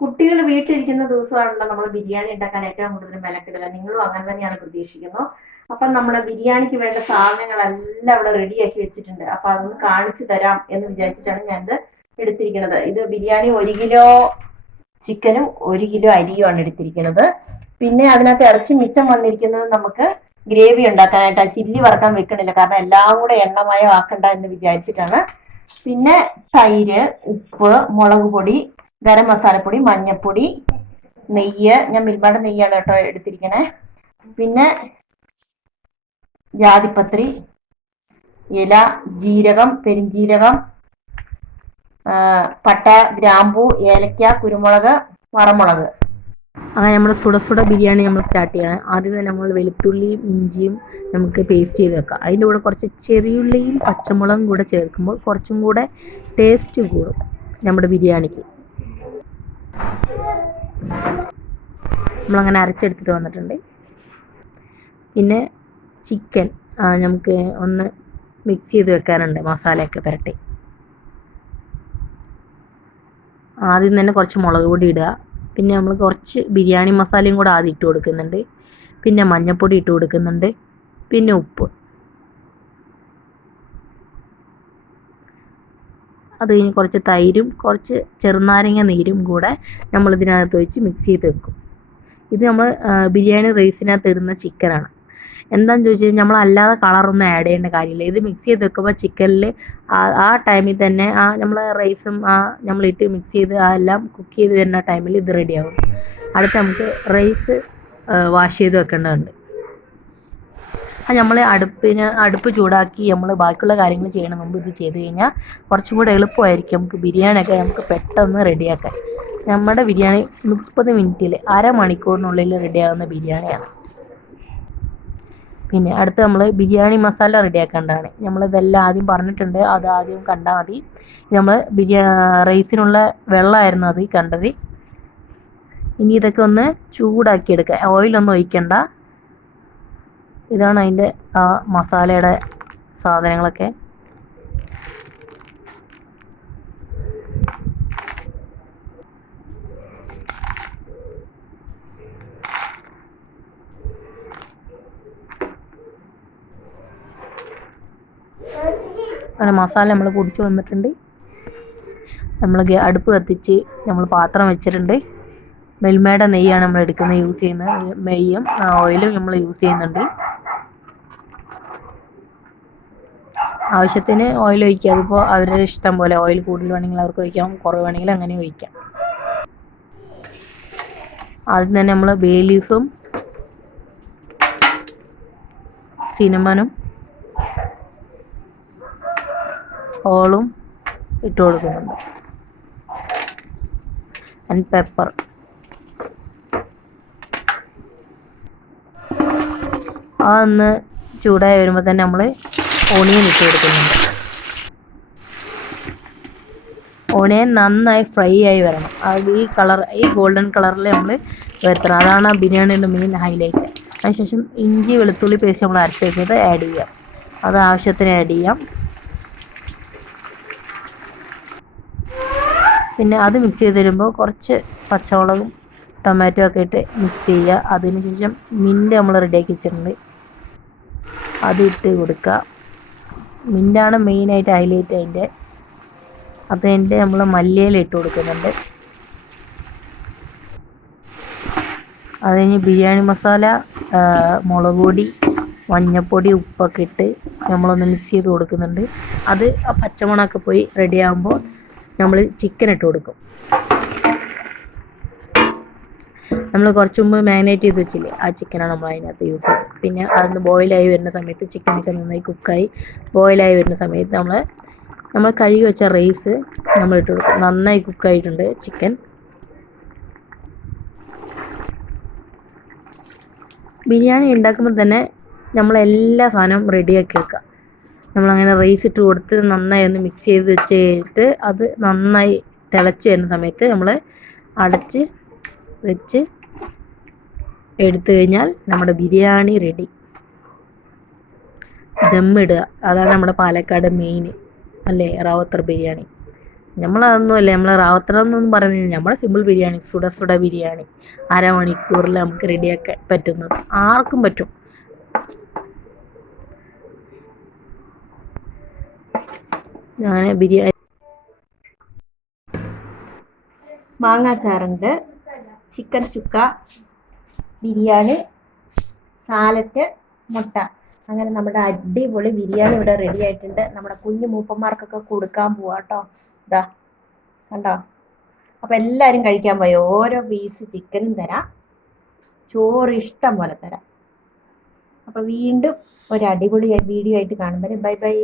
കുട്ടികൾ വീട്ടിലിരിക്കുന്ന ദിവസമാണല്ലോ നമ്മൾ ബിരിയാണി ഉണ്ടാക്കാൻ ഏറ്റവും കൂടുതൽ മെനക്കെടുക. നിങ്ങളും അങ്ങനെ തന്നെയാണ് പ്രതീക്ഷിക്കുന്നു. അപ്പം നമ്മുടെ ബിരിയാണിക്ക് വേണ്ട സാധനങ്ങളെല്ലാം ഇവിടെ റെഡിയാക്കി വെച്ചിട്ടുണ്ട്. അപ്പൊ അതൊന്ന് കാണിച്ചു തരാം എന്ന് വിചാരിച്ചിട്ടാണ് ഞാനിത് എടുത്തിരിക്കുന്നത്. ഇത് ബിരിയാണി 1 കിലോ ചിക്കനും 1 കിലോ അരിയുമാണ് എടുത്തിരിക്കുന്നത്. പിന്നെ അതിനകത്ത് ഇറച്ചി മിച്ചം വന്നിരിക്കുന്നത് നമുക്ക് ഗ്രേവി ഉണ്ടാക്കാനായിട്ട്. ആ ചില്ലി വറക്കാൻ വെക്കണില്ല, കാരണം എല്ലാം കൂടെ എണ്ണമയം ആക്കണ്ട എന്ന് വിചാരിച്ചിട്ടാണ്. പിന്നെ തൈര്, ഉപ്പ്, മുളക് പൊടി, ഗരം മസാലപ്പൊടി, മഞ്ഞപ്പൊടി, നെയ്യ്. ഞാൻ മിൽമയുടെ നെയ്യാണ് കേട്ടോ എടുത്തിരിക്കണേ. പിന്നെ ജാതിപത്രി, ഇല, ജീരകം, പെരിഞ്ജീരകം, പട്ട, ഗ്രാമ്പൂ, ഏലക്ക, കുരുമുളക്, വറമുളക്. അങ്ങനെ നമ്മൾ സുട ബിരിയാണി നമ്മൾ സ്റ്റാർട്ട് ചെയ്യണം. ആദ്യം തന്നെ നമ്മൾ വെളുത്തുള്ളിയും ഇഞ്ചിയും നമുക്ക് പേസ്റ്റ് ചെയ്ത് വെക്കാം. അതിൻ്റെ കൂടെ കുറച്ച് ചെറിയുള്ളിയും പച്ചമുളകും കൂടെ ചേർക്കുമ്പോൾ കുറച്ചും കൂടെ ടേസ്റ്റ് കൂടും നമ്മുടെ ബിരിയാണിക്ക്. നമ്മളങ്ങനെ അരച്ചെടുത്തിട്ട് വന്നിട്ടുണ്ട്. പിന്നെ ചിക്കൻ നമുക്ക് ഒന്ന് മിക്സ് ചെയ്ത് വെക്കാനുണ്ട്, മസാലയൊക്കെ പുരട്ടി. ആദ്യം തന്നെ കുറച്ച് മുളക് പൊടി ഇടുക. പിന്നെ നമ്മൾ കുറച്ച് ബിരിയാണി മസാലയും കൂടെ ആദ്യം ഇട്ട് കൊടുക്കുന്നുണ്ട്. പിന്നെ മഞ്ഞൾപ്പൊടി ഇട്ട് കൊടുക്കുന്നുണ്ട്. പിന്നെ ഉപ്പ്. അത് കഴിഞ്ഞ് കുറച്ച് തൈരും കുറച്ച് ചെറുനാരങ്ങ നീരും കൂടെ നമ്മൾ ഇതിനകത്ത് വെച്ച് മിക്സ് ചെയ്ത് വെക്കും. ഇത് നമ്മൾ ബിരിയാണി റൈസിനകത്ത് ഇടുന്ന ചിക്കനാണ്. എന്താണെന്ന് ചോദിച്ചു കഴിഞ്ഞാൽ നമ്മൾ അല്ലാതെ കളറൊന്നും ആഡ് ചെയ്യേണ്ട കാര്യമില്ല. ഇത് മിക്സ് ചെയ്ത് വെക്കുമ്പോൾ ചിക്കനിൽ ആ ടൈമിൽ തന്നെ നമ്മൾ റൈസും നമ്മളിട്ട് മിക്സ് ചെയ്ത് എല്ലാം കുക്ക് ചെയ്ത് വരുന്ന ടൈമിൽ ഇത് റെഡിയാവും. അടുത്ത് നമുക്ക് റൈസ് വാഷ് ചെയ്ത് വെക്കേണ്ടതുണ്ട്. നമ്മൾ അടുപ്പ് ചൂടാക്കി നമ്മൾ ബാക്കിയുള്ള കാര്യങ്ങൾ ചെയ്യണ മുമ്പ് ഇത് ചെയ്ത് കഴിഞ്ഞാൽ കുറച്ചും കൂടെ എളുപ്പമായിരിക്കും നമുക്ക് ബിരിയാണിയൊക്കെ നമുക്ക് പെട്ടെന്ന് റെഡിയാക്കാൻ. നമ്മുടെ ബിരിയാണി 30 മിനിറ്റിൽ, അരമണിക്കൂറിനുള്ളിൽ റെഡിയാകുന്ന ബിരിയാണിയാണ്. പിന്നെ അടുത്ത് നമ്മൾ ബിരിയാണി മസാല റെഡിയാക്കേണ്ടതാണ്. നമ്മളിതെല്ലാം ആദ്യം പറഞ്ഞിട്ടുണ്ട്, അത് ആദ്യം കണ്ടാൽ മതി. നമ്മൾ റൈസിനുള്ള വെള്ളമായിരുന്നു അത് കണ്ടത്. ഇനി ഇതൊക്കെ ഒന്ന് ചൂടാക്കിയെടുക്കുക, ഓയിലൊന്നും ഒഴിക്കണ്ട. ഇതാണ് അതിൻ്റെ മസാലയുടെ സാധനങ്ങളൊക്കെ. അങ്ങനെ മസാല നമ്മൾ പൊടിച്ച് വന്നിട്ടുണ്ട്. നമ്മൾ അടുപ്പ് കത്തിച്ച് നമ്മൾ പാത്രം വെച്ചിട്ടുണ്ട്. മിൽമയുടെ നെയ്യാണ് നമ്മൾ എടുക്കുന്നത്, യൂസ് ചെയ്യുന്നത്. നെയ്യും ഓയിലും നമ്മൾ യൂസ് ചെയ്യുന്നുണ്ട്. ആവശ്യത്തിന് ഓയിൽ ഒഴിക്കുക. അതിപ്പോൾ അവരുടെ ഇഷ്ടം പോലെ, ഓയിൽ കൂടുതൽ വേണമെങ്കിൽ അവർക്ക് ഒഴിക്കാം, കുറവ് വേണമെങ്കിൽ അങ്ങനെ ഒഴിക്കാം. ആദ്യം തന്നെ നമ്മൾ ബേ ലീഫും സിനമനും ഹോളും ഇട്ട് കൊടുക്കുന്നുണ്ട്. And pepper. അതൊന്ന് ചൂടായി വരുമ്പോൾ തന്നെ നമ്മൾ ഓണിയൻ ഇട്ട് കൊടുക്കുന്നുണ്ട്. ഓണിയൻ നന്നായി ഫ്രൈ ആയി വരണം. അത് ഈ ഗോൾഡൻ കളറിൽ നമ്മൾ വരുത്തണം. അതാണ് ബിരിയാണിയുടെ മെയിൻ ഹൈലൈറ്റ്. അതിനുശേഷം ഇഞ്ചി വെളുത്തുള്ളി പേസ്റ്റ് നമ്മൾ അരച്ച് വെക്കുന്നത് ആഡ് ചെയ്യാം. അത് ആവശ്യത്തിന് ആഡ് ചെയ്യാം. പിന്നെ അത് മിക്സ് ചെയ്ത് തരുമ്പോൾ കുറച്ച് പച്ചമുളകും ടൊമാറ്റോ ഒക്കെ ഇട്ട് മിക്സ് ചെയ്യുക. അതിനുശേഷം മിൻറ്റ് നമ്മൾ റെഡിയാക്കി വെച്ചിട്ടുണ്ട്, അത് ഇട്ട് കൊടുക്കുക. മിൻറ്റാണ് മെയിനായിട്ട് ഹൈലൈറ്റ് അതിൻ്റെ. അതിൻ്റെ നമ്മൾ മല്ലിയില ഇട്ട് കൊടുക്കുന്നുണ്ട്. അത് കഴിഞ്ഞ് ബിരിയാണി മസാല, മുളക് പൊടി, മഞ്ഞൾപ്പൊടി, ഉപ്പൊക്കെ ഇട്ട് നമ്മളൊന്ന് മിക്സ് ചെയ്ത് കൊടുക്കുന്നുണ്ട്. അത് ആ പച്ചമണമൊക്കെ പോയി റെഡിയാകുമ്പോൾ നമ്മൾ ചിക്കൻ ഇട്ട് കൊടുക്കും. നമ്മൾ കുറച്ച് മുമ്പ് മാരിനേറ്റ് ചെയ്ത് വെച്ചില്ലേ, ആ ചിക്കനാണ് നമ്മൾ അതിനകത്ത് യൂസ് ചെയ്തത്. പിന്നെ അതൊന്ന് ബോയിലായി വരുന്ന സമയത്ത് ചിക്കനൊക്കെ നന്നായി കുക്കായി ബോയിലായി വരുന്ന സമയത്ത് നമ്മൾ കഴുകി വെച്ച റൈസ് നമ്മൾ ഇട്ട് കൊടുക്കും. നന്നായി കുക്കായിട്ടുണ്ട് ചിക്കൻ. ബിരിയാണി ഉണ്ടാക്കുമ്പോൾ തന്നെ നമ്മളെല്ലാ സാധനവും റെഡിയാക്കി വെക്കുക. നമ്മളങ്ങനെ റൈസ് ഇട്ട് കൊടുത്ത് നന്നായി ഒന്ന് മിക്സ് ചെയ്ത് വെച്ചിട്ട് അത് നന്നായി തിളച്ച് വരുന്ന സമയത്ത് നമ്മൾ അടച്ച് വെച്ച് എടുത്തു കഴിഞ്ഞാൽ നമ്മുടെ ബിരിയാണി റെഡി. ദമ്മിടുക, അതാണ് നമ്മുടെ പാലക്കാട് മെയിൻ അല്ലേ, റാവത്തർ ബിരിയാണി. നമ്മളതൊന്നുമല്ല, നമ്മൾ റാവത്തറ എന്നൊന്നും പറയുന്നില്ല, നമ്മുടെ സിമ്പിൾ ബിരിയാണി, സുട സുട ബിരിയാണി, അരമണിക്കൂറിൽ നമുക്ക് റെഡിയാക്കാൻ പറ്റുന്നത്, ആർക്കും പറ്റും. ഞാൻ ബിരിയാണി മാങ്ങാച്ചാറുണ്ട്, ചിക്കൻ ചുക്ക, ബിരിയാണി, സാലറ്റ്, മുട്ട, അങ്ങനെ നമ്മുടെ അടിപൊളി ബിരിയാണി ഇവിടെ റെഡി ആയിട്ടുണ്ട്. നമ്മുടെ കുഞ്ഞു മൂപ്പന്മാർക്കൊക്കെ കൊടുക്കാൻ പോവാ കേട്ടോ. ഇതാ കണ്ടോ. അപ്പം എല്ലാവരും കഴിക്കാൻ പോയോ. ഓരോ പീസ് ചിക്കനും തരാം, ചോറ് ഇഷ്ടം പോലെ തരാം. അപ്പം വീണ്ടും ഒരു അടിപൊളി വീഡിയോ ആയിട്ട് കാണുമ്പോൾ ബൈ ബൈ.